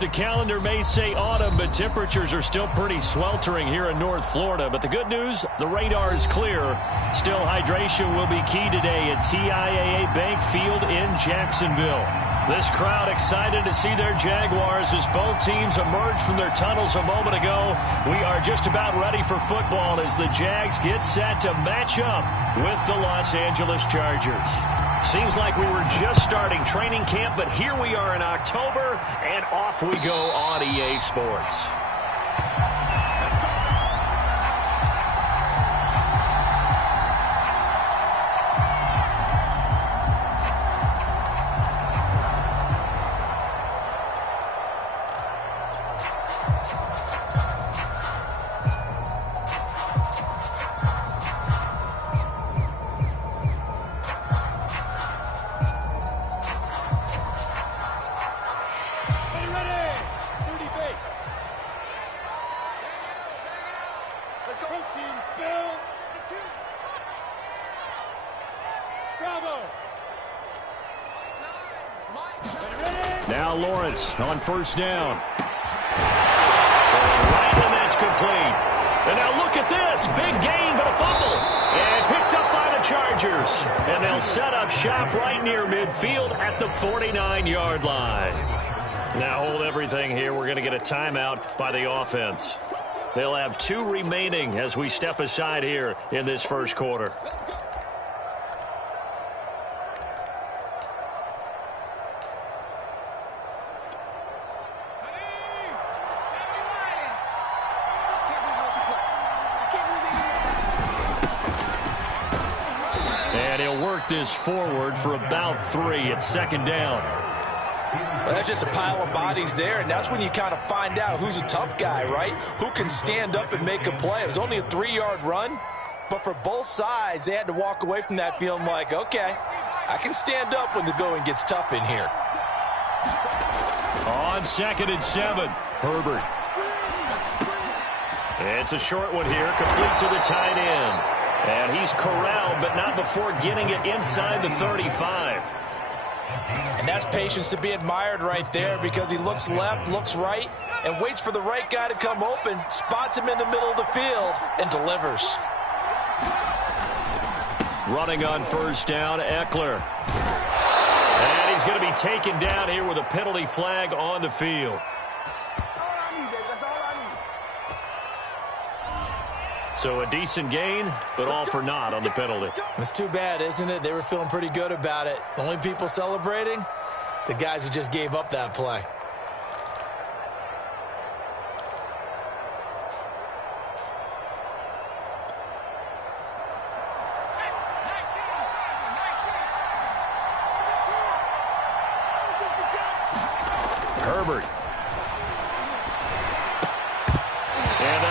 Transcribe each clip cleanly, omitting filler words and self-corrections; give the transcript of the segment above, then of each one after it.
The calendar may say autumn, but temperatures are still pretty sweltering here in North Florida. But the good news, the radar is clear. Still, hydration will be key today at TIAA Bank Field in Jacksonville. This crowd excited to see their Jaguars as both teams emerged from their tunnels a moment ago. We are just about ready for football as the Jags get set to match up with the Los Angeles Chargers. Seems like we were just starting training camp, but here we are in October, and off we go on EA Sports. Now Lawrence on first down. Right, and that's complete. And now look at this. Big gain, but a fumble. And picked up by the Chargers. And they'll set up shop right near midfield at the 49-yard line. Now hold everything here. We're going to get a timeout by the offense. They'll have 2 remaining as we step aside here in this first quarter. This forward for about 3 at second down. Well, that's just a pile of bodies there, and that's when you kind of find out who's a tough guy, right? Who can stand up and make a play. It was only a 3-yard run, but for both sides, they had to walk away from that feeling like, okay, I can stand up when the going gets tough in here. On 2nd and 7, Herbert. It's a short one here, complete to the tight end. And he's corralled, but not before getting it inside the 35. And that's patience to be admired right there, because he looks left, looks right, and waits for the right guy to come open, spots him in the middle of the field, and delivers. Running on first down, Eckler. And he's going to be taken down here with a penalty flag on the field. So a decent gain, but all for naught on the penalty. It's too bad, isn't it? They were feeling pretty good about it. The only people celebrating, the guys who just gave up that play. Herbert.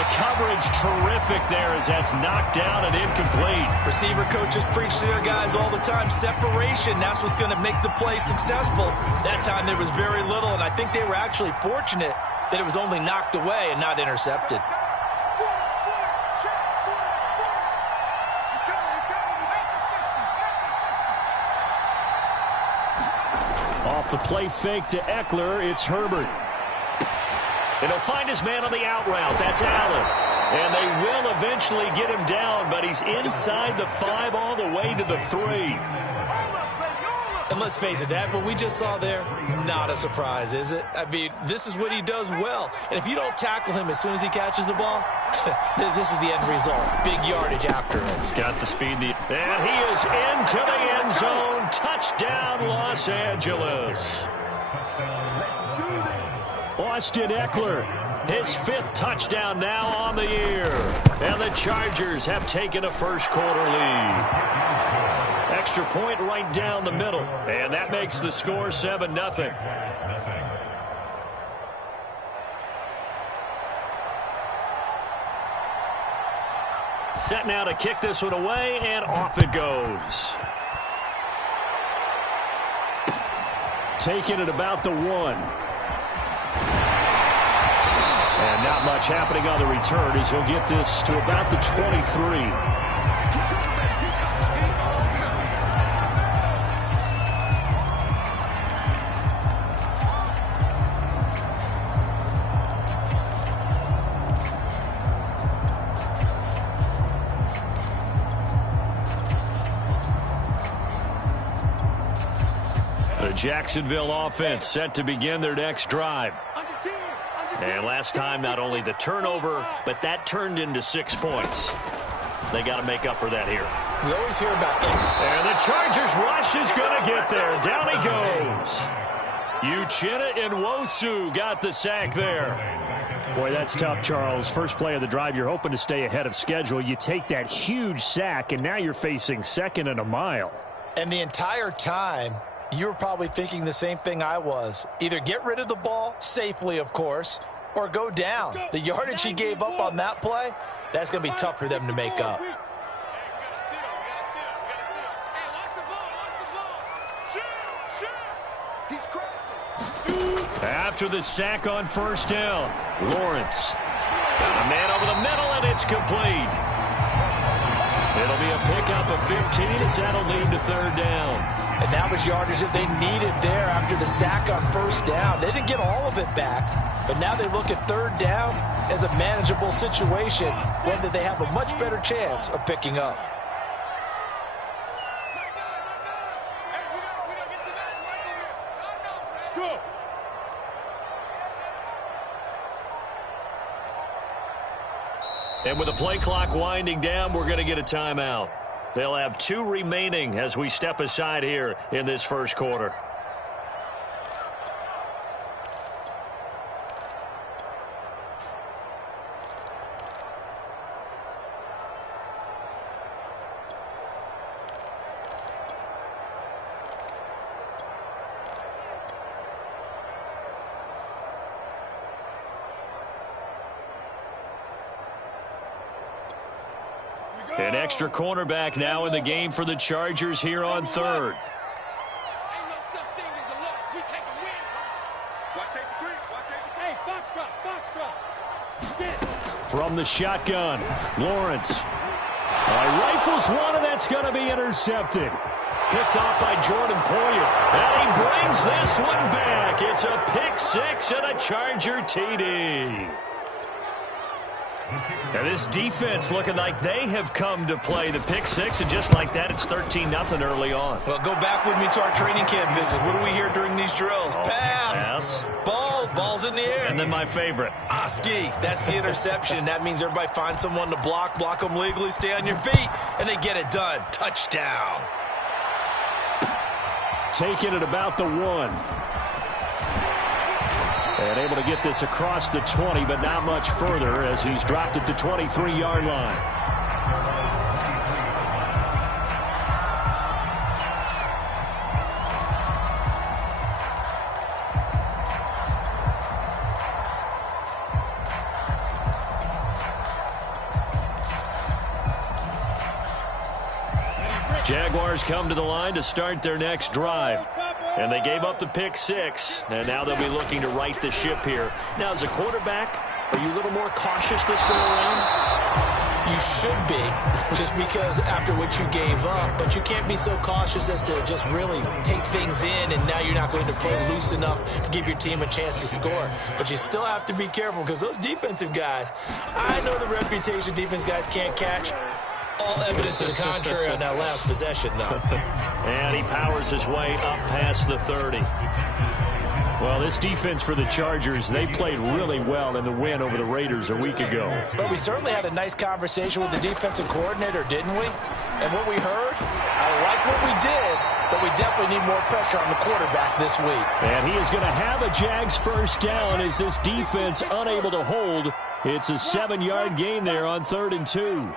Coverage terrific there as that's knocked down and incomplete. Receiver coaches preach to their guys all the time. Separation, that's what's going to make the play successful. That time there was very little, and I think they were actually fortunate that it was only knocked away and not intercepted. Off the play fake to Eckler, it's Herbert. And he'll find his man on the out route. That's Allen. And they will eventually get him down, but he's inside the 5 all the way to the 3. And let's face it, that what we just saw there, not a surprise, is it? I mean, this is what he does well. And if you don't tackle him as soon as he catches the ball, this is the end result. Big yardage after it. Got the speed. And he is into the end zone. Touchdown, Los Angeles. Austin Eckler, his 5th touchdown now on the year. And the Chargers have taken a first quarter lead. Extra point right down the middle. And that makes the score 7-0. Set now to kick this one away, and off it goes. Taken at about the 1. And not much happening on the return as he'll get this to about the 23. Jacksonville offense set to begin their next drive. And last time, not only the turnover, but that turned into 6 points. They got to make up for that here. We always hear about it. And the Chargers rush is going to get there. Down he goes. Uchenna Nwosu got the sack there. Boy, that's tough, Charles. First play of the drive, you're hoping to stay ahead of schedule. You take that huge sack, and now you're facing 2nd and a mile. And the entire time, you were probably thinking the same thing I was. Either get rid of the ball, safely, of course, or go down. The yardage he gave up on that play, that's going to be tough for them to make up. After the sack on first down, Lawrence. Got a man over the middle, and it's complete. It'll be a pickup of 15 as that'll lead to 3rd down. And that was yardage that they needed there after the sack on first down. They didn't get all of it back, but now they look at 3rd down as a manageable situation, one that they have a much better chance of picking up. And with the play clock winding down, we're going to get a timeout. They'll have 2 remaining as we step aside here in this first quarter. An extra cornerback now in the game for the Chargers here on 3rd. From the shotgun, Lawrence. Rifles one, and that's going to be intercepted. Picked off by Jordan Poyer. And he brings this one back. It's a pick 6 and a Charger TD. And this defense looking like they have come to play the pick 6, and just like that, it's 13-0 early on. Well, go back with me to our training camp visit. What do we hear during these drills? Pass. Ball's in the air. And then my favorite. Oski, that's the interception. That means everybody finds someone to block them legally, stay on your feet, and they get it done. Touchdown. Taking it about the 1. And able to get this across the 20, but not much further as he's dropped it to 23-yard line. Jaguars come to the line to start their next drive. And they gave up the pick 6, and now they'll be looking to right the ship here. Now, as a quarterback, are you a little more cautious this go around? You should be, just because after what you gave up. But you can't be so cautious as to just really take things in, and now you're not going to play loose enough to give your team a chance to score. But you still have to be careful, because those defensive guys, I know the reputation defense guys can't catch. All evidence to the contrary on that last possession, though. And he powers his way up past the 30. Well, this defense for the Chargers, they played really well in the win over the Raiders a week ago. But we certainly had a nice conversation with the defensive coordinator, didn't we? And what we heard, I like what we did, but we definitely need more pressure on the quarterback this week. And he is going to have a Jags first down as this defense unable to hold. It's a 7-yard gain there on 3rd and 2.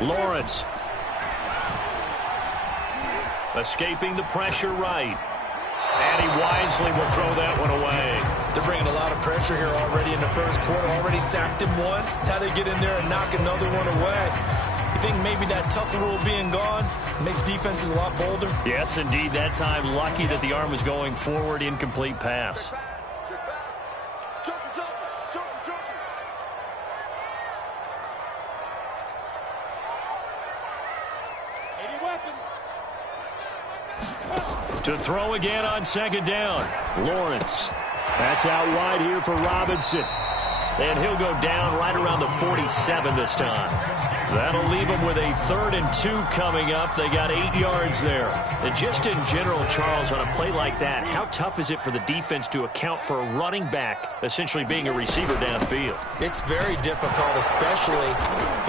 Lawrence. Escaping the pressure right. And he wisely will throw that one away. They're bringing a lot of pressure here already in the first quarter. Already sacked him once. How they get in there and knock another one away. You think maybe that tucker rule being gone makes defenses a lot bolder? Yes, indeed. That time, lucky that the arm was going forward. Incomplete pass. To throw again on 2nd down. Lawrence. That's out wide here for Robinson. And he'll go down right around the 47 this time. That'll leave them with a 3rd and 2 coming up. They got 8 yards there. And just in general, Charles, on a play like that, how tough is it for the defense to account for a running back essentially being a receiver downfield? It's very difficult, especially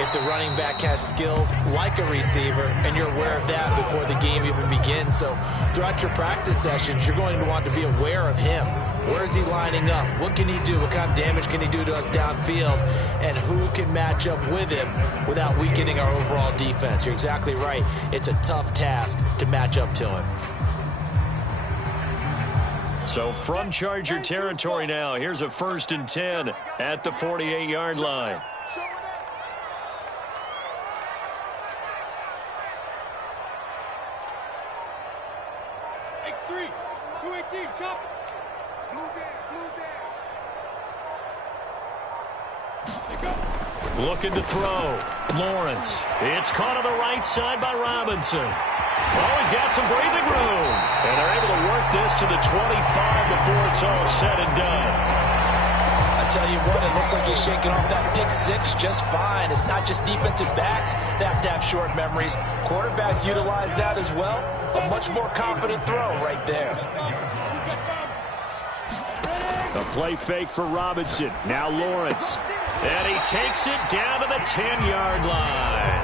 if the running back has skills like a receiver, and you're aware of that before the game even begins. So throughout your practice sessions, you're going to want to be aware of him. Where is he lining up? What can he do? What kind of damage can he do to us downfield? And who can match up with him without weakening our overall defense? You're exactly right. It's a tough task to match up to him. So from Charger territory now, here's a 1st and 10 at the 48-yard line. X3, 218, chop. Looking to throw. Lawrence. It's caught on the right side by Robinson. Oh, he's got some breathing room. And they're able to work this to the 25 before it's all said and done. I tell you what, it looks like he's shaking off that pick 6 just fine. It's not just defensive backs that have to have short memories. Quarterbacks utilize that as well. A much more confident throw right there. A play fake for Robinson. Now Lawrence. And he takes it down to the 10-yard line.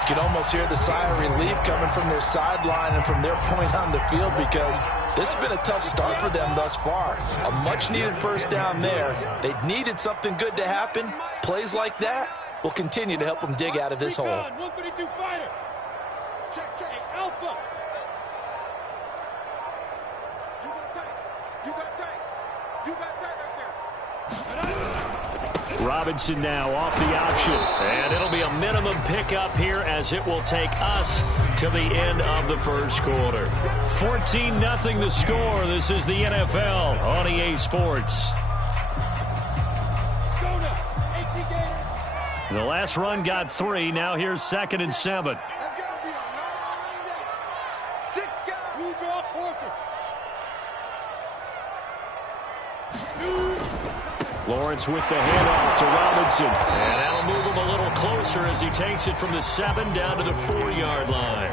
You can almost hear the sigh of relief coming from their sideline and from their point on the field, because this has been a tough start for them thus far. A much-needed 1st down there. They needed something good to happen. Plays like that will continue to help them dig out of this hole. 132 fighter. Check. Hey, Alpha. You got tight right there. Robinson now off the option. And it'll be a minimum pickup here as it will take us to the end of the 1st quarter. 14-0 the score. This is the NFL on EA Sports. The last run got 3. Now here's 2nd and 7. Lawrence with the handoff to Robinson. And that'll move him a little closer as he takes it from the 7 down to the 4-yard line.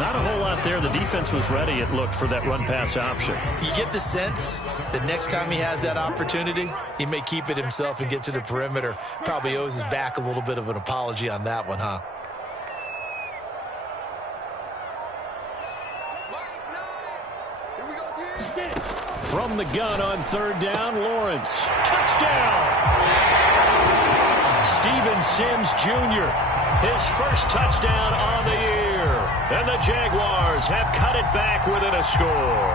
Not a whole lot there. The defense was ready, it looked, for that run-pass option. You get the sense that next time he has that opportunity, he may keep it himself and get to the perimeter. Probably owes his back a little bit of an apology on that one, huh? From the gun on 3rd down, Lawrence. Touchdown! Steven Sims Jr., his 1st touchdown on the year. And the Jaguars have cut it back within a score.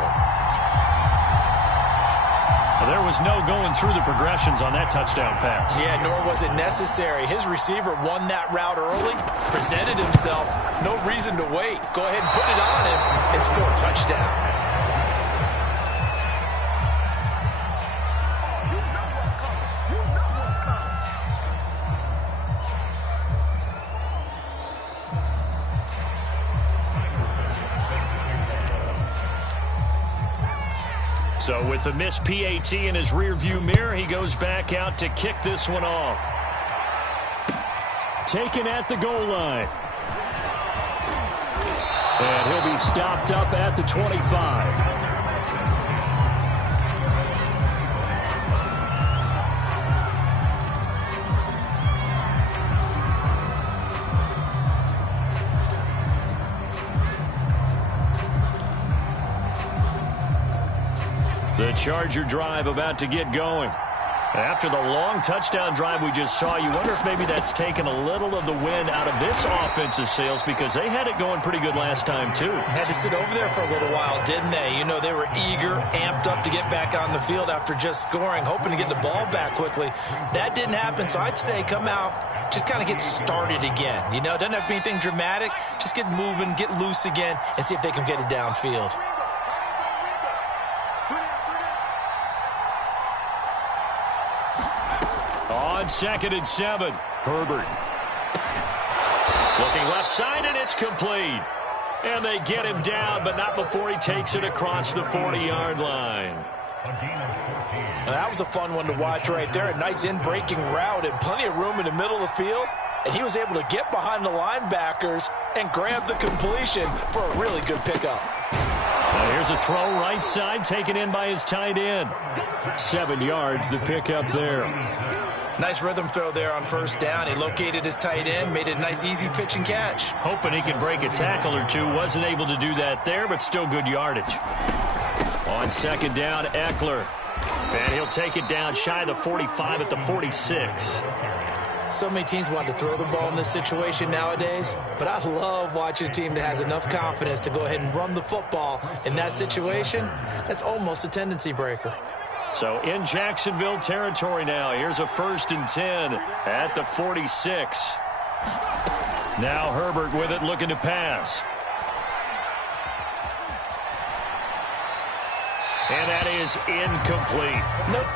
There was no going through the progressions on that touchdown pass. Yeah, nor was it necessary. His receiver won that route early, presented himself. No reason to wait. Go ahead and put it on him and score a touchdown. So with the missed PAT in his rearview mirror, he goes back out to kick this one off. Taken at the goal line. And he'll be stopped up at the 25. The Charger drive about to get going. After the long touchdown drive we just saw, you wonder if maybe that's taken a little of the wind out of this offensive sails, because they had it going pretty good last time, too. Had to sit over there for a little while, didn't they? You know, they were eager, amped up to get back on the field after just scoring, hoping to get the ball back quickly. That didn't happen, so I'd say come out, just kind of get started again. You know, it doesn't have to be anything dramatic. Just get moving, get loose again, and see if they can get it downfield. On 2nd and 7, Herbert. Looking left side, and it's complete. And they get him down, but not before he takes it across the 40-yard line. Now, that was a fun one to watch right there. A nice in-breaking route and plenty of room in the middle of the field. And he was able to get behind the linebackers and grab the completion for a really good pickup. Now here's a throw right side taken in by his tight end. 7 yards, the pickup there. Nice rhythm throw there on first down. He located his tight end, made it a nice easy pitch and catch. Hoping he could break a tackle or two. Wasn't able to do that there, but still good yardage. On second down, Eckler. And he'll take it down shy of the 45 at the 46. So many teams want to throw the ball in this situation nowadays, but I love watching a team that has enough confidence to go ahead and run the football in that situation. That's almost a tendency breaker. So in Jacksonville territory now. Here's a 1st and 10 at the 46. Now Herbert with it, looking to pass. And that is incomplete. Nope.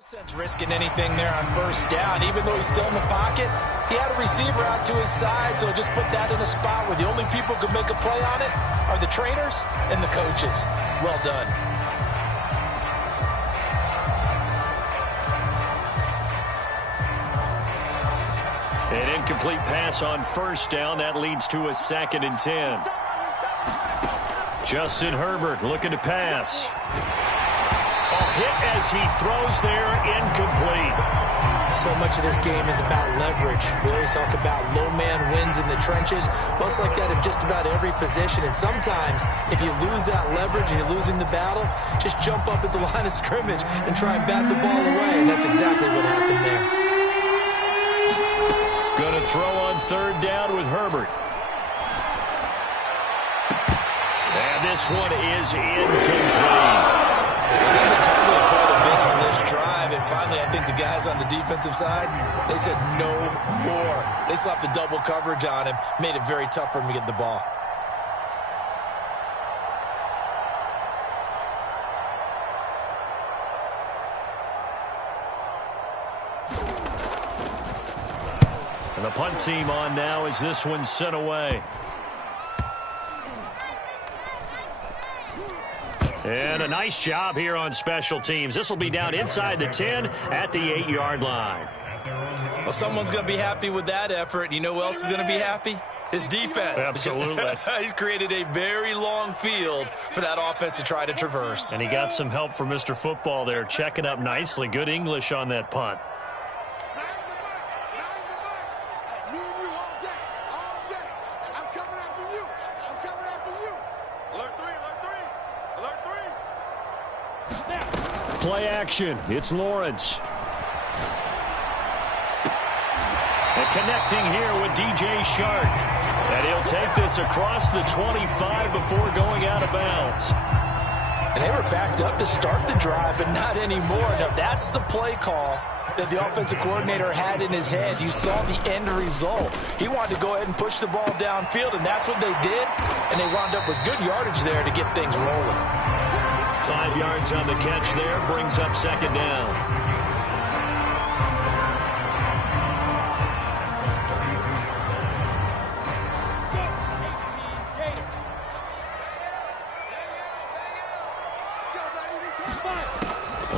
Sense risking anything there on first down. Even though he's still in the pocket, he had a receiver out to his side, so just put that in a spot where the only people who can make a play on it are the trainers and the coaches. Well done. An incomplete pass on first down. That leads to a 2nd and 10. Justin Herbert looking to pass. Hit as he throws there, incomplete. So much of this game is about leverage. We always talk about low man wins in the trenches. Well, it's like that in just about every position. And sometimes, if you lose that leverage and you're losing the battle, just jump up at the line of scrimmage and try and bat the ball away. And that's exactly what happened there. Going to throw on 3rd down with Herbert. And this one is incomplete. Totally called a bit on this drive, and finally I think the guys on the defensive side, they said no more. They slapped the double coverage on him, made it very tough for him to get the ball. And the punt team on now as this one's sent away. And a nice job here on special teams. This will be down inside the 10 at the 8-yard line. Well, someone's going to be happy with that effort. You know who else is going to be happy? His defense. Absolutely. He's created a very long field for that offense to try to traverse. And he got some help from Mr. Football there, checking up nicely. Good English on that punt. Play action. It's Lawrence. And connecting here with DJ Shark. And he'll take this across the 25 before going out of bounds. And they were backed up to start the drive, but not anymore. Now, that's the play call that the offensive coordinator had in his head. You saw the end result. He wanted to go ahead and push the ball downfield, and that's what they did. And they wound up with good yardage there to get things rolling. 5 yards on the catch there, brings up 2nd down.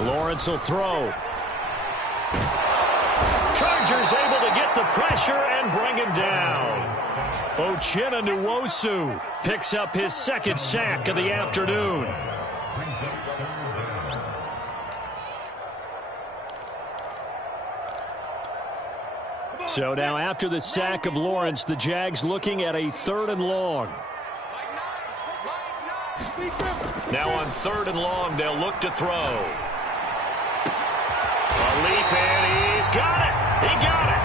Lawrence will throw. Chargers able to get the pressure and bring him down. Uchenna Nwosu picks up his 2nd sack of the afternoon. So now after the sack of Lawrence, the Jags looking at a 3rd and long. Now on 3rd and long, they'll look to throw. A leap, and he's got it. He got it.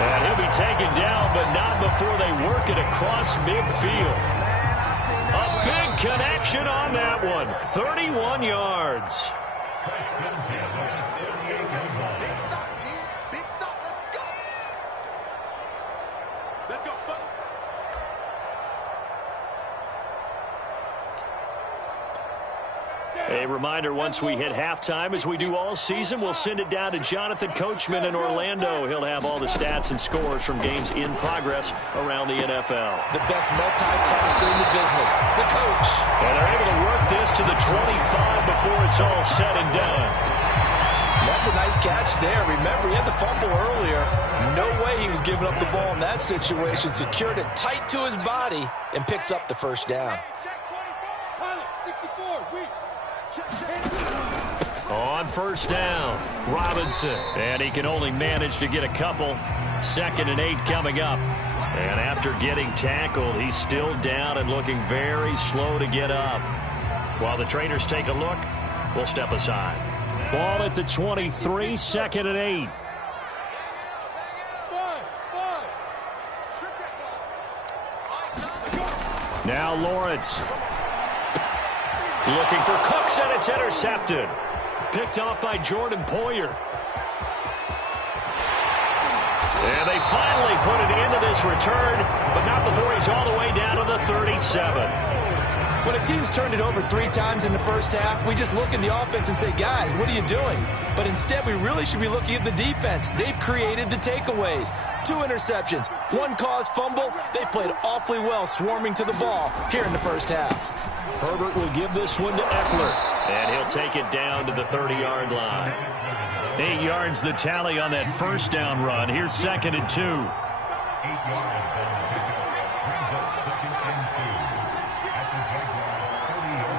And he'll be taken down, but not before they work it across midfield. A big connection on that one. 31 yards. Big stop. Let's go. Let's go, folks. A reminder, once we hit halftime, as we do all season, we'll send it down to Jonathan Coachman in Orlando. He'll have all the stats and scores from games in progress around the NFL. The best multitasker in the business, the coach. And they're able to work this to the 25 before it's all said and done. That's a nice catch there. Remember, he had the fumble earlier. No way he was giving up the ball in that situation. Secured it tight to his body and picks up the first down. On first down, Robinson. And he can only manage to get a couple. 2nd and 8 coming up. And after getting tackled, he's still down and looking very slow to get up. While the trainers take a look, we'll step aside. Ball at the 23, 2nd and 8. Now Lawrence. Looking for Cooks, and it's intercepted. Picked off by Jordan Poyer. And they finally put it into this return, but not before he's all the way down to the 37. When a team's turned it over 3 times in the first half, we just look at the offense and say, guys, what are you doing? But instead, we really should be looking at the defense. They've created the takeaways. 2 interceptions, 1 caused fumble. They played awfully well swarming to the ball here in the first half. Herbert will give this one to Eckler, and he'll take it down to the 30-yard line. 8 yards the tally on that first down run. Here's 2nd and 2. 8 yards, brings up 2nd and 2 at the 30-yard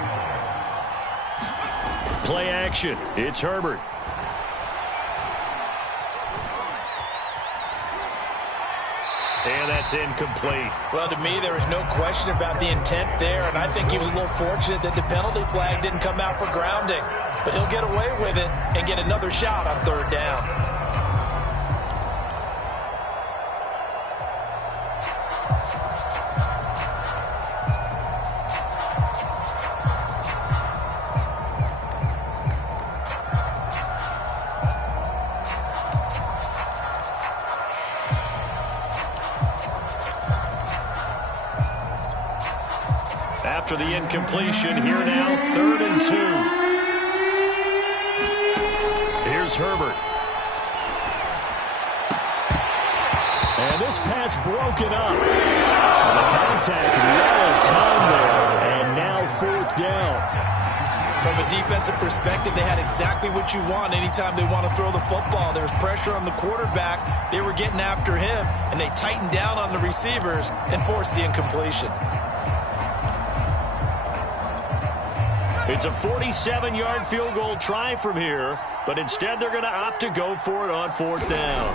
line. Play action. It's Herbert. And that's incomplete. Well, to me, there was no question about the intent there, and I think he was a little fortunate that the penalty flag didn't come out for grounding. But he'll get away with it and get another shot on 3rd down. After the incompletion, here now, 3rd and 2. Here's Herbert. And this pass broken up. The contact well timed there, and now 4th down. From a defensive perspective, they had exactly what you want anytime they want to throw the football. There was pressure on the quarterback. They were getting after him, and they tightened down on the receivers and forced the incompletion. It's a 47-yard field goal try from here, but instead they're going to opt to go for it on 4th down.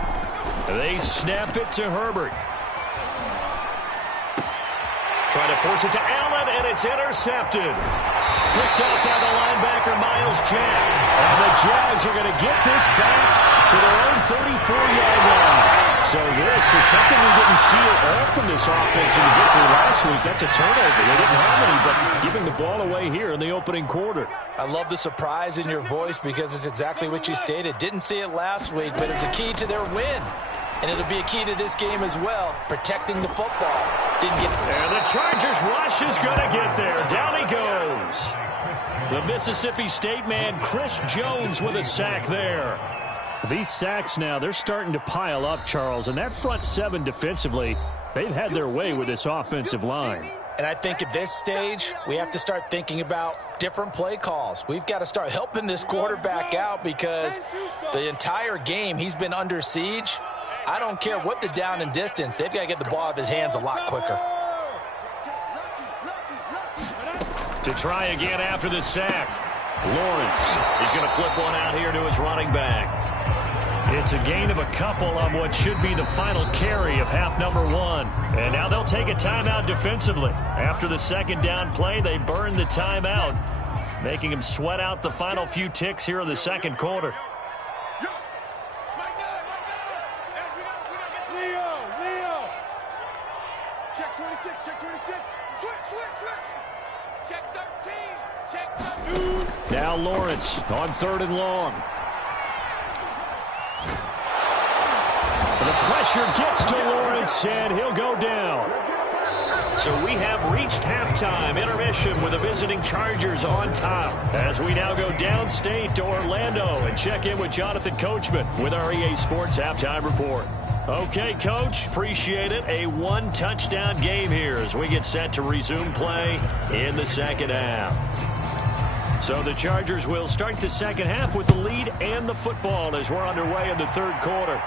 They snap it to Herbert. Try to force it to Allen, and it's intercepted. Picked up by the linebacker, Miles Jack. And the Jags are going to get this back to their own 34-yard line. So this is something we didn't see at all from this offense in the victory last week. That's a turnover. They didn't have any, but giving the ball away here in the opening quarter. I love the surprise in your voice because it's exactly what you stated. Didn't see it last week, but it's a key to their win. And it'll be a key to this game as well, protecting the football. Didn't get there. And the Chargers rush is going to get there. Down he goes. The Mississippi State man, Chris Jones, with a sack there. These sacks now, they're starting to pile up, Charles. And that front 7 defensively, they've had their way with this offensive line. And I think at this stage, we have to start thinking about different play calls. We've got to start helping this quarterback out because the entire game he's been under siege. I don't care what the down and distance. They've got to get the ball out of his hands a lot quicker. To try again after the sack. Lawrence is going to flip one out here to his running back. It's a gain of a couple on what should be the final carry of half number 1. And now they'll take a timeout defensively. After the 2nd down play, they burn the timeout, making them sweat out the final few ticks here in the 2nd quarter. Leo. Check 26, check 26. Switch. Check 13, check 13. Now Lawrence on 3rd and long. The pressure gets to Lawrence, and he'll go down. So we have reached halftime intermission with the visiting Chargers on top. As we now go downstate to Orlando and check in with Jonathan Coachman with our EA Sports Halftime Report. Okay, Coach, appreciate it. A one-touchdown game here as we get set to resume play in the second half. So the Chargers will start the second half with the lead and the football as we're underway in the third quarter.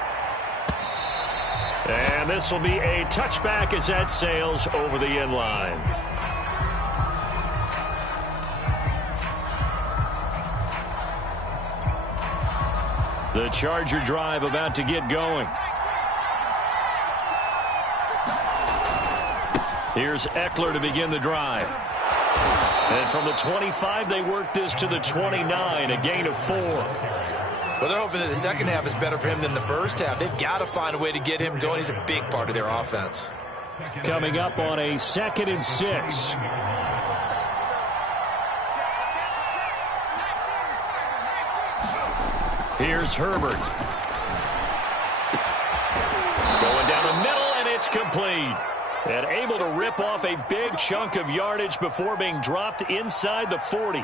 And this will be a touchback as that sails over the end line. The Charger drive about to get going. Here's Eckler to begin the drive. And from the 25, they work this to the 29, a gain of 4. Well, they're hoping that the second half is better for him than the first half. They've got to find a way to get him going. He's a big part of their offense. Coming up on a 2nd and 6. Here's Herbert. Going down the middle, and it's complete. And able to rip off a big chunk of yardage before being dropped inside the 40.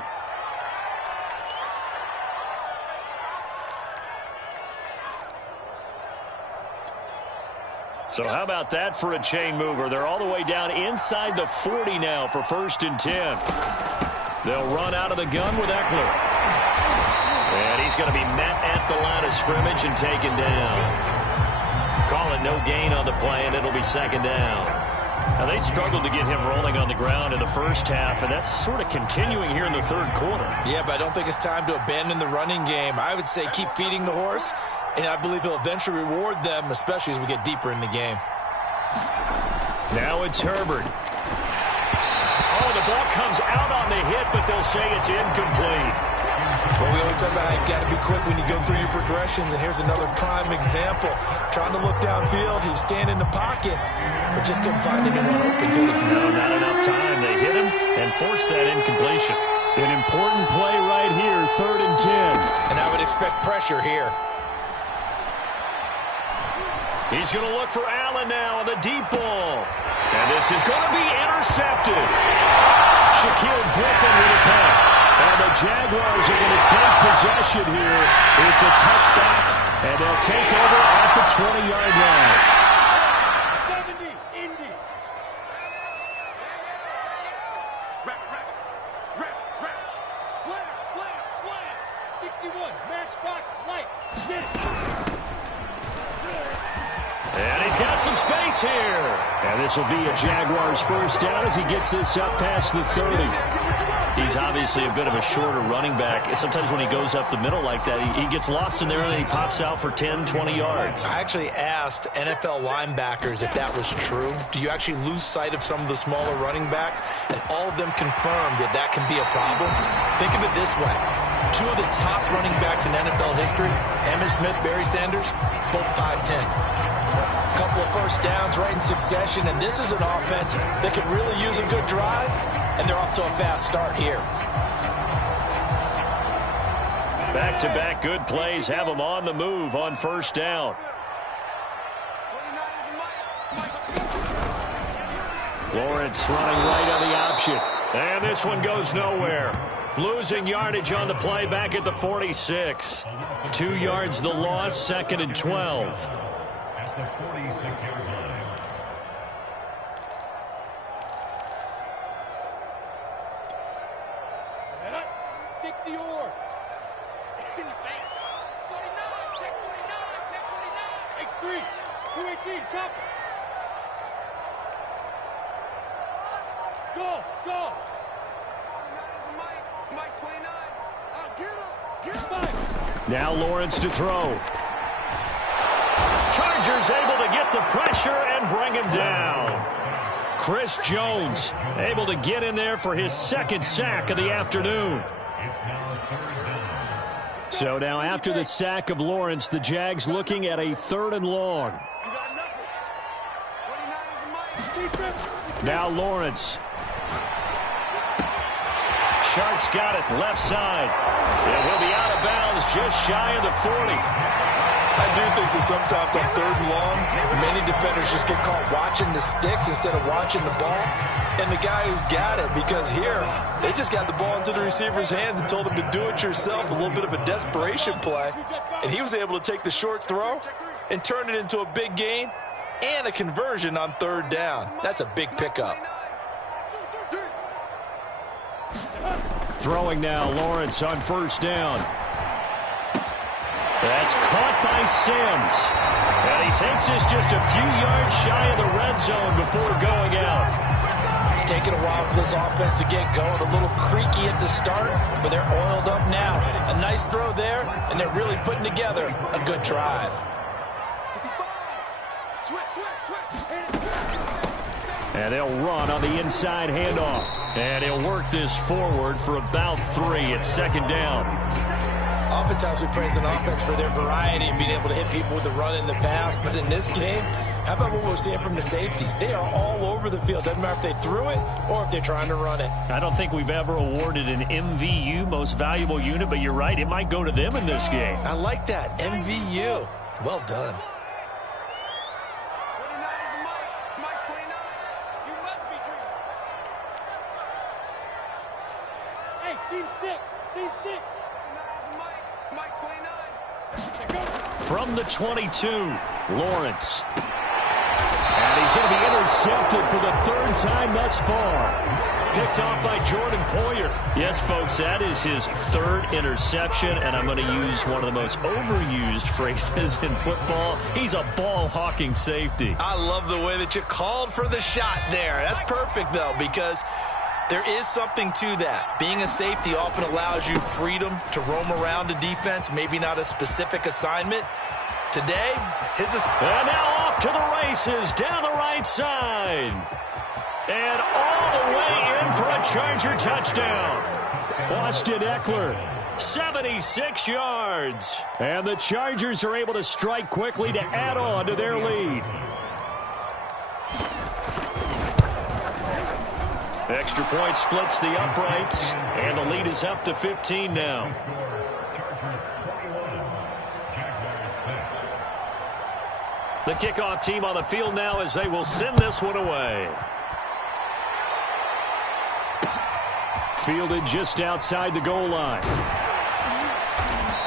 So how about that for a chain mover? They're all the way down inside the 40 now for 1st and 10. They'll run out of the gun with Eckler. And he's going to be met at the line of scrimmage and taken down. Call it no gain on the play, and it'll be 2nd down. Now, they struggled to get him rolling on the ground in the first half, and that's sort of continuing here in the third quarter. Yeah, but I don't think it's time to abandon the running game. I would say keep feeding the horse, and I believe he'll eventually reward them, especially as we get deeper in the game. Now it's Herbert. Oh, the ball comes out on the hit, but they'll say it's incomplete. Well, we always talk about how you've got to be quick when you go through your progressions, and here's another prime example. Trying to look downfield, he was standing in the pocket, but just couldn't find anyone open, could he? No, not enough time. They hit him and forced that incompletion. An important play right here, 3rd and 10. And I would expect pressure here. He's going to look for Allen now on the deep ball. And this is going to be intercepted. Shaquille Griffin with a punt. And the Jaguars are going to take possession here. It's a touchback, and they'll take over at the 20-yard line. 70, Indy. Rap. Slam. 61, matchbox, lights, miss. And he's got some space here. And this will be a Jaguars 1st down as he gets this up past the 30. He's obviously a bit of a shorter running back. Sometimes when he goes up the middle like that, he gets lost in there and then he pops out for 10, 20 yards. I actually asked NFL linebackers if that was true. Do you actually lose sight of some of the smaller running backs? And all of them confirmed that that can be a problem. Think of it this way. 2 of the top running backs in NFL history, Emmitt Smith, Barry Sanders, both 5'10". Couple of 1st downs right in succession, and this is an offense that could really use a good drive, and they're off to a fast start here. Back-to-back good plays have them on the move on 1st down. Lawrence running right on the option, and this one goes nowhere. Losing yardage on the play back at the 46. 2 yards the loss, 2nd and 12. At the 46-yard line. 60 or. In your face. 49, check 49. X3, 218, chopper. Go. Mike 29. Get him. Now Lawrence to throw. Chargers able to get the pressure and bring him down. Chris Jones able to get in there for his 2nd sack of the afternoon. So now after the sack of Lawrence, the Jags looking at a 3rd and long. Now Lawrence. Shark's got it left side. And he'll be out of bounds just shy of the 40. I do think that sometimes on 3rd and long, many defenders just get caught watching the sticks instead of watching the ball. And the guy who's got it, because here, they just got the ball into the receiver's hands and told him to do it yourself, a little bit of a desperation play. And he was able to take the short throw and turn it into a big gain and a conversion on 3rd down. That's a big pickup. Throwing now, Lawrence on 1st down. That's caught by Sims. And he takes this just a few yards shy of the red zone before going out. It's taken a while for this offense to get going. A little creaky at the start, but they're oiled up now. A nice throw there, and they're really putting together a good drive. And they'll run on the inside handoff. And he'll work this forward for about 3 at 2nd down. Oftentimes we praise an offense for their variety and being able to hit people with the run and the pass. But in this game, how about what we're seeing from the safeties? They are all over the field. Doesn't matter if they threw it or if they're trying to run it. I don't think we've ever awarded an MVU, most valuable unit, but you're right, it might go to them in this game. I like that, MVU. Well done. Hey, seam 6. Seam 6. From the 22, Lawrence. And he's going to be intercepted for the 3rd time thus far. Picked off by Jordan Poyer. Yes, folks, that is his 3rd interception, and I'm going to use one of the most overused phrases in football. He's a ball-hawking safety. I love the way that you called for the shot there. That's perfect, though, because there is something to that. Being a safety often allows you freedom to roam around the defense, maybe not a specific assignment. Today, his is... And now off to the races, down the right side. And all the way in for a Charger touchdown. Austin Eckler, 76 yards. And the Chargers are able to strike quickly to add on to their lead. Extra point splits the uprights, and the lead is up to 15 now. The kickoff team on the field now as they will send this one away. Fielded just outside the goal line.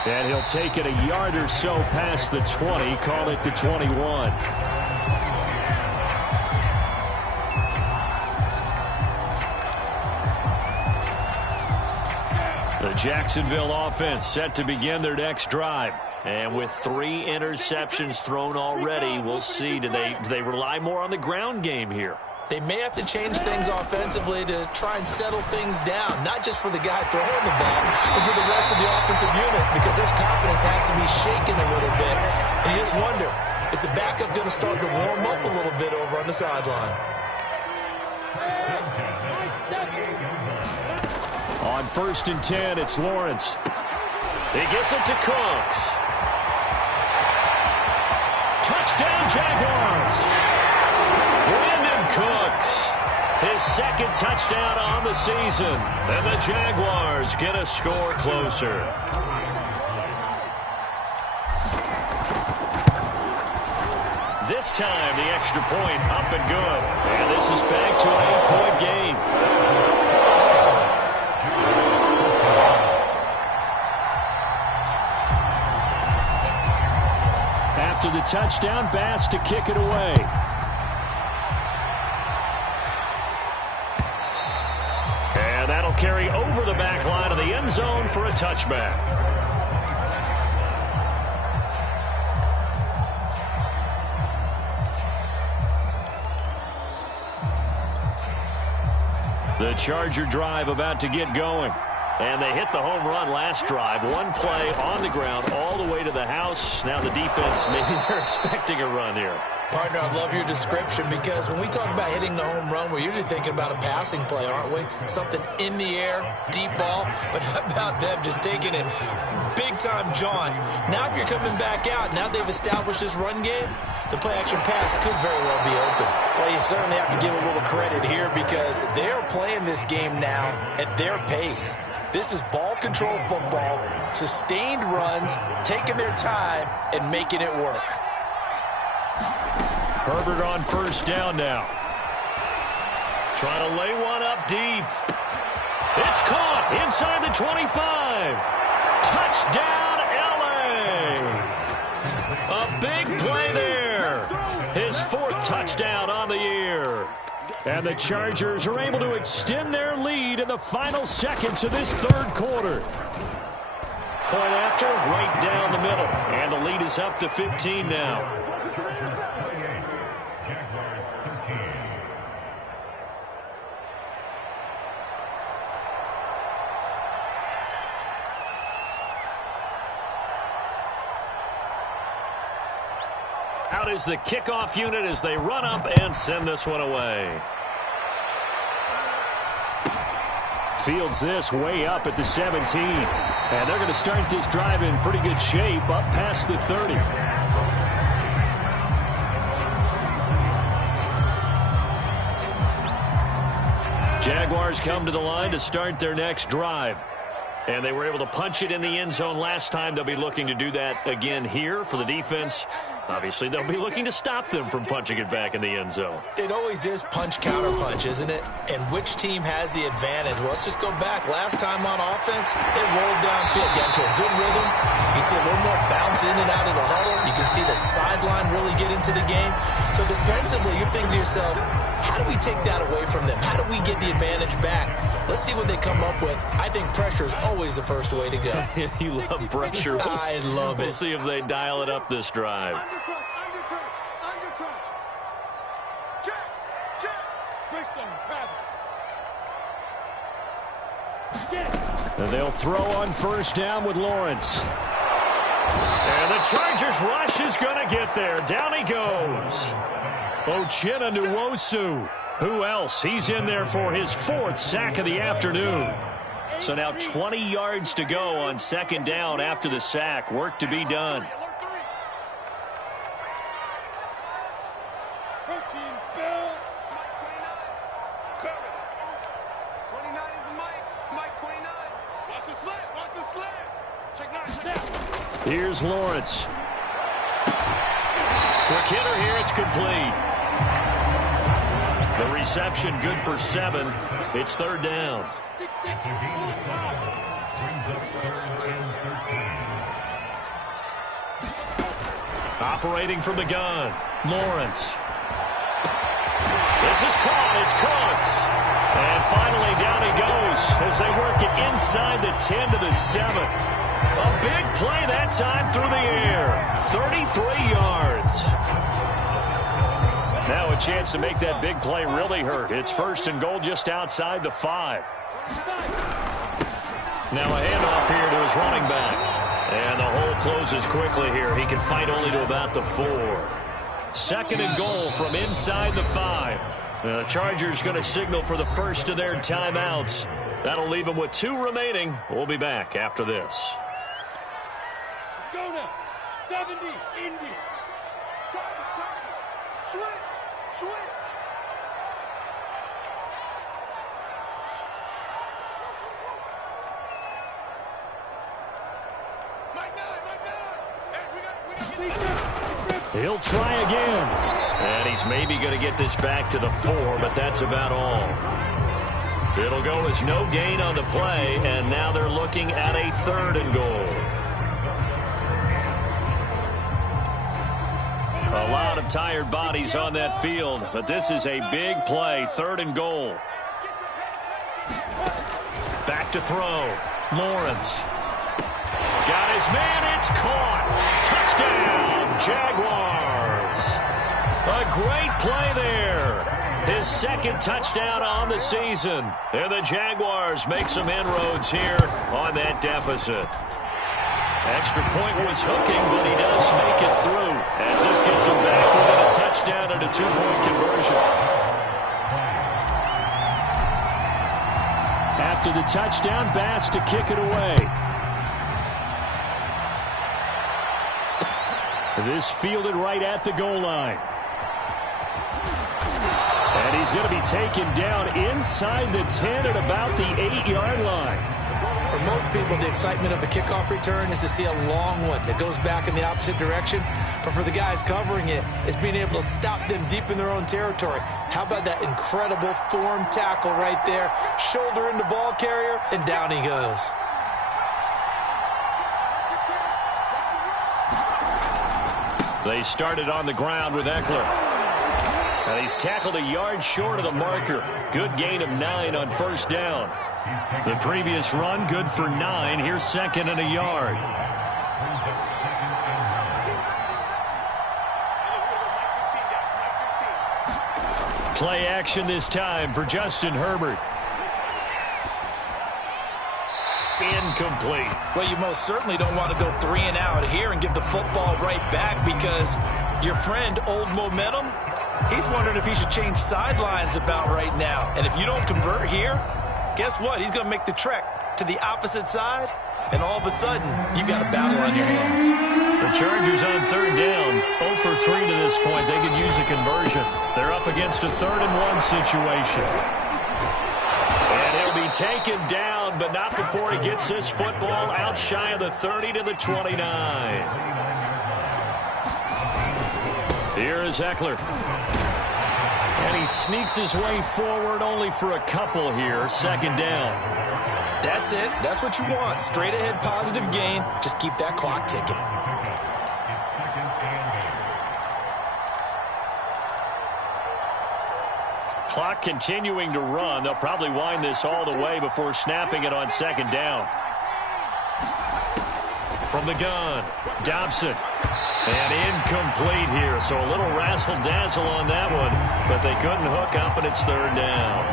And he'll take it a yard or so past the 20, call it the 21. The Jacksonville offense set to begin their next drive. And with 3 interceptions thrown already, we'll see. Do they rely more on the ground game here? They may have to change things offensively to try and settle things down, not just for the guy throwing the ball, but for the rest of the offensive unit, because their confidence has to be shaken a little bit. And you just wonder, is the backup going to start to warm up a little bit over on the sideline? On 1st and 10, it's Lawrence. He gets it to Cooks. Touchdown, Jaguars! Cooks, his 2nd touchdown on the season, and the Jaguars get a score closer. This time, the extra point up and good, and this is back to an 8-point game. After the touchdown, Bass to kick it away. That'll carry over the back line of the end zone for a touchback. The Charger drive about to get going. And they hit the home run last drive. One play on the ground all the way to the house. Now the defense, maybe they're expecting a run here. Partner, I love your description, because when we talk about hitting the home run, we're usually thinking about a passing play, aren't we? Something in the air, deep ball. But how about them just taking it big-time jaunt? Now if you're coming back out, now they've established this run game, the play-action pass could very well be open. Well, you certainly have to give a little credit here, because they're playing this game now at their pace. This is ball control football, sustained runs, taking their time, and making it work. Herbert on first down now. Trying to lay one up deep. It's caught inside the 25. Touchdown, L.A. A big play there. His 4th touchdown on the year. And the Chargers are able to extend their lead in the final seconds of this 3rd quarter. Point after, right down the middle. And the lead is up to 15 now. Out is the kickoff unit as they run up and send this one away. Fields this way up at the 17. And they're going to start this drive in pretty good shape up past the 30. Jaguars come to the line to start their next drive. And they were able to punch it in the end zone last time. They'll be looking to do that again here for the defense. Obviously, they'll be looking to stop them from punching it back in the end zone. It always is punch, counter punch, isn't it? And which team has the advantage? Well, let's just go back. Last time on offense, they rolled downfield, got into a good rhythm. You see a little more bounce in and out of the huddle. You can see the sideline really get into the game. So defensively, you're thinking to yourself, how do we take that away from them? How do we get the advantage back? Let's see what they come up with. I think pressure is always the first way to go. You love pressure. I love it. We'll see if they dial it up this drive. Undercrunch. Check. Brickstone, travel. And they'll throw on first down with Lawrence. And the Chargers rush is going to get there. Down he goes. Uchenna Nwosu. Who else? He's in there for his 4th sack of the afternoon. So now 20 yards to go on 2nd down after the sack. Work to be done. Protein spill. Mike 29. 29 is the Mike 29. Watch the sled. Check 9, snap. Here's Lawrence. Quick hitter here. It's complete. The reception good for 7. It's 3rd down. After gain of 7, brings up 3rd and 13. Operating from the gun. Lawrence. This is caught. It's Cooks. And finally down he goes as they work it inside the 10 to the 7. A big play that time through the air. 33 yards. Now a chance to make that big play really hurt. It's 1st and goal just outside the 5. Now a handoff here to his running back. And the hole closes quickly here. He can fight only to about the 4. 2nd and goal from inside the 5. The Chargers going to signal for the first of their timeouts. That'll leave them with 2 remaining. We'll be back after this. Go now. 70, Indy. Switch. Mike 9. Hey, we got. He'll try again. And he's maybe going to get this back to the 4, but that's about all. It'll go as no gain on the play, and now they're looking at a 3rd and goal. A lot of tired bodies on that field, but this is a big play. 3rd and goal. Back to throw. Lawrence. Got his man. It's caught. Touchdown, Jaguars. A great play there. His 2nd touchdown on the season. And the Jaguars make some inroads here on that deficit. Extra point was hooking, but he does make it through as this gets him back within a touchdown and a 2-point conversion. After the touchdown, Bass to kick it away. This fielded right at the goal line. And he's going to be taken down inside the 10 at about the 8-yard line. For most people, the excitement of the kickoff return is to see a long one that goes back in the opposite direction. But for the guys covering it, it's being able to stop them deep in their own territory. How about that incredible form tackle right there? Shoulder into ball carrier, and down he goes. They started on the ground with Eckler. And he's tackled a yard short of the marker. Good gain of 9 on first down. The previous run, good for 9. Here's second and a yard. Play action this time for Justin Herbert. Incomplete. Well, you most certainly don't want to go 3 and out here and give the football right back, because your friend, Old Momentum, he's wondering if he should change sidelines about right now. And if you don't convert here, guess what? He's going to make the trek to the opposite side, and all of a sudden, you've got a battle on your hands. The Chargers on third down, 0 for 3 to this point. They could use a conversion. They're up against a 3rd and 1 situation. And he'll be taken down, but not before he gets this football out shy of the 30 to the 29. Here is Eckler. And he sneaks his way forward only for a couple here. Second down. That's it. That's what you want. Straight ahead positive gain. Just keep that clock ticking. Clock continuing to run. They'll probably wind this all the way before snapping it on second down. From the gun, Dobson. And incomplete here, so a little razzle-dazzle on that one, but they couldn't hook up, and it's third down.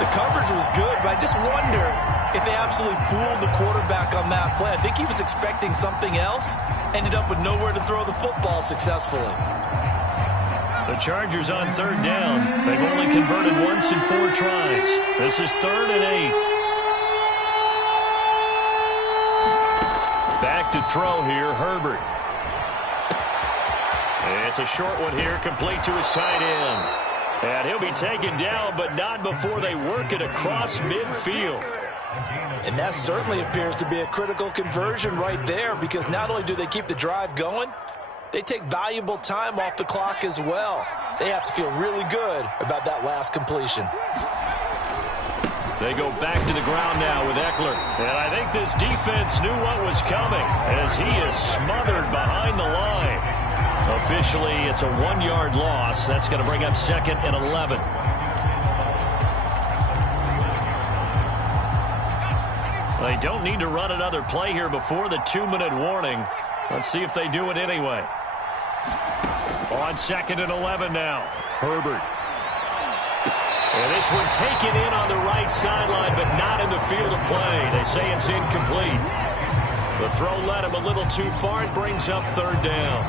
The coverage was good, but I just wonder if they absolutely fooled the quarterback on that play. I think he was expecting something else, ended up with nowhere to throw the football successfully. The Chargers on third down. They've only converted once in 4 tries. This is 3rd and 8. Back to throw here, Herbert. It's a short one here, complete to his tight end. And he'll be taken down, but not before they work it across midfield. And that certainly appears to be a critical conversion right there, because not only do they keep the drive going, they take valuable time off the clock as well. They have to feel really good about that last completion. They go back to the ground now with Eckler. And I think this defense knew what was coming, as he is smothered behind the line. Officially, it's a 1-yard loss. That's going to bring up 2nd and 11. They don't need to run another play here before the 2-minute warning. Let's see if they do it anyway. On 2nd and 11 now, Herbert. And this one taken in on the right sideline, but not in the field of play. They say it's incomplete. The throw led him a little too far. It brings up third down.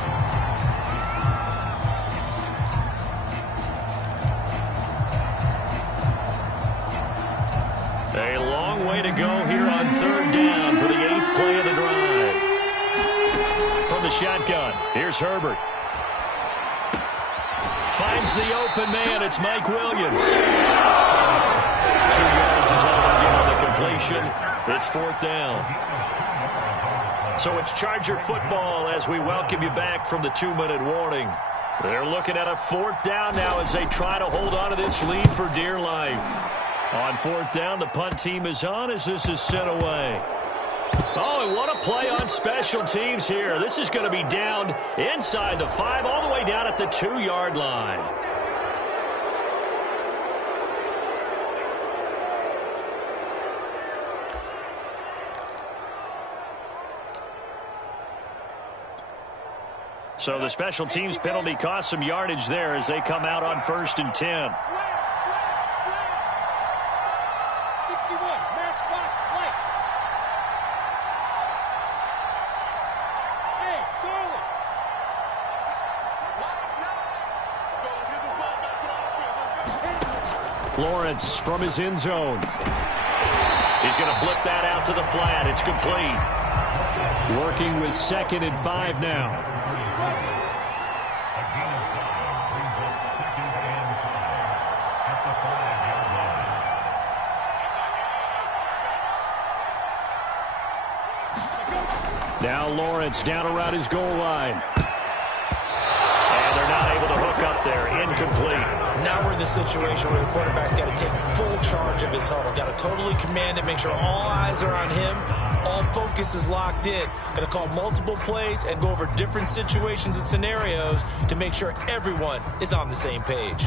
A long way to go here on third down for the 8th play of the drive. From the shotgun, here's Herbert. Finds the open man. It's Mike Williams. 2 yards is all they get on the completion. It's 4th down. So it's Charger football as we welcome you back from the 2-minute warning. They're looking at a 4th down now as they try to hold on to this lead for dear life. On 4th down, the punt team is on as this is sent away. Oh, and what a play on special teams here. This is going to be down inside the 5, all the way down at the 2-yard line. So the special teams penalty cost some yardage there as they come out on 1st and 10. Lawrence from his end zone. He's going to flip that out to the flat. It's complete. Working with 2nd and 5 now. Now Lawrence down around his goal line. And they're not able to hook up there. Incomplete. Now we're in the situation where the quarterback's got to take full charge of his huddle. Got to totally command it, make sure all eyes are on him. All focus is locked in. Going to call multiple plays and go over different situations and scenarios to make sure everyone is on the same page.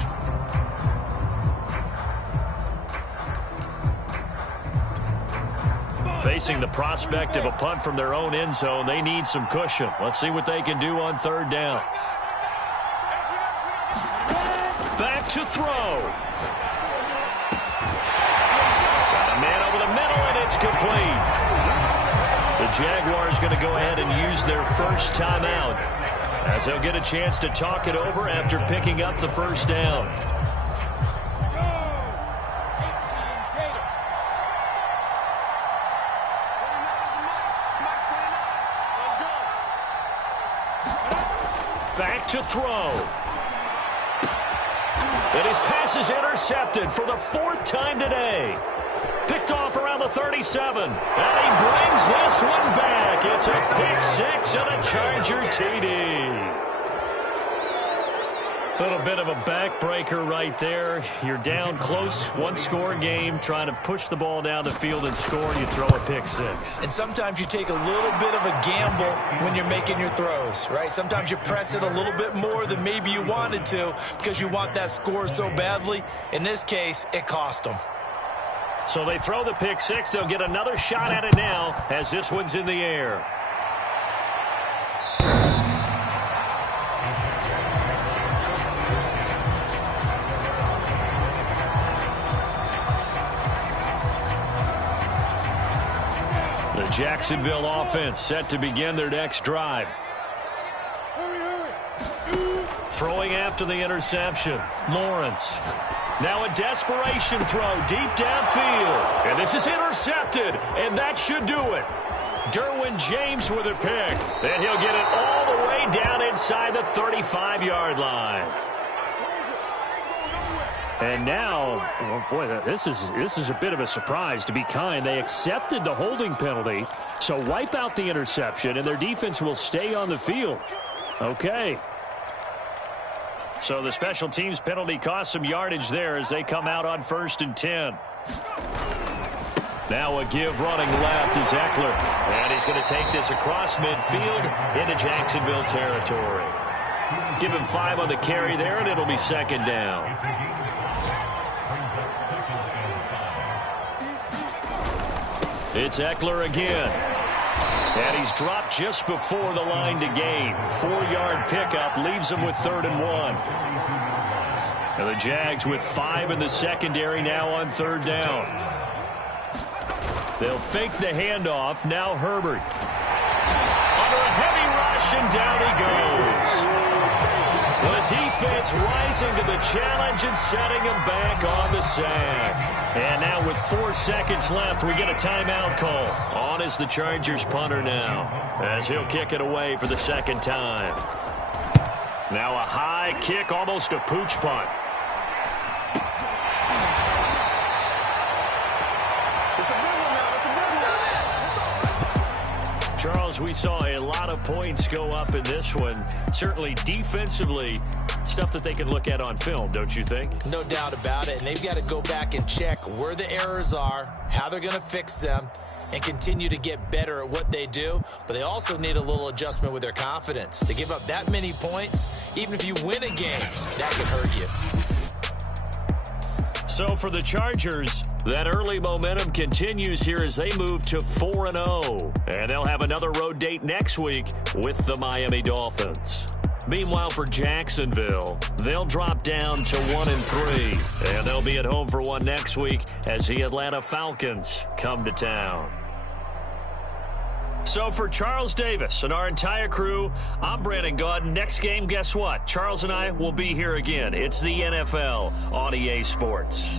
Facing the prospect of a punt from their own end zone, they need some cushion. Let's see what they can do on third down. Back to throw. Got a man over the middle, and it's complete. The Jaguars going to go ahead and use their first timeout, as they'll get a chance to talk it over after picking up the first down. Back to throw. And his pass is intercepted for the fourth time today. Picked off around the 37. And he brings this one back. It's a pick six and a Charger TD. A little bit of a backbreaker right there. You're down close, one-score game, trying to push the ball down the field and score, and you throw a pick six. And sometimes you take a little bit of a gamble when you're making your throws, right? Sometimes you press it a little bit more than maybe you wanted to because you want that score so badly. In this case, it cost them. So they throw the pick six. They'll get another shot at it now as this one's in the air. The Jacksonville offense set to begin their next drive. Throwing after the interception. Lawrence. Now a desperation throw deep downfield. And this is intercepted, and that should do it. Derwin James with a pick. And he'll get it all the way down inside the 35-yard line. And now, oh boy, this is a bit of a surprise. To be kind, they accepted the holding penalty, so wipe out the interception, and their defense will stay on the field. Okay. So the special teams penalty cost some yardage there as they come out on 1st and 10. Now a give running left is Eckler. And he's going to take this across midfield into Jacksonville territory. Give him 5 on the carry there, and it'll be second down. It's Eckler again. And he's dropped just before the line to gain. 4-yard pickup leaves him with 3rd and 1. And the Jags with 5 in the secondary now on 3rd down. They'll fake the handoff. Now Herbert. Under a heavy rush, and down he goes. The defense rising to the challenge and setting him back on the sack. And now with 4 seconds left, we get a timeout call. On is the Chargers punter now, as he'll kick it away for the second time. Now a high kick, almost a pooch punt. Charles, we saw a lot of points go up in this one. Certainly defensively, stuff that they can look at on film, don't you think? No doubt about it, and they've got to go back and check where the errors are, how they're going to fix them, and continue to get better at what they do. But they also need a little adjustment with their confidence. To give up that many points, even if you win a game, that could hurt you. So for the Chargers, that early momentum continues here as they move to 4-0. And they'll have another road date next week with the Miami Dolphins. Meanwhile, for Jacksonville, they'll drop down to 1-3. And they'll be at home for one next week as the Atlanta Falcons come to town. So for Charles Davis and our entire crew, I'm Brandon Gaudin. Next game, guess what? Charles and I will be here again. It's the NFL on EA Sports.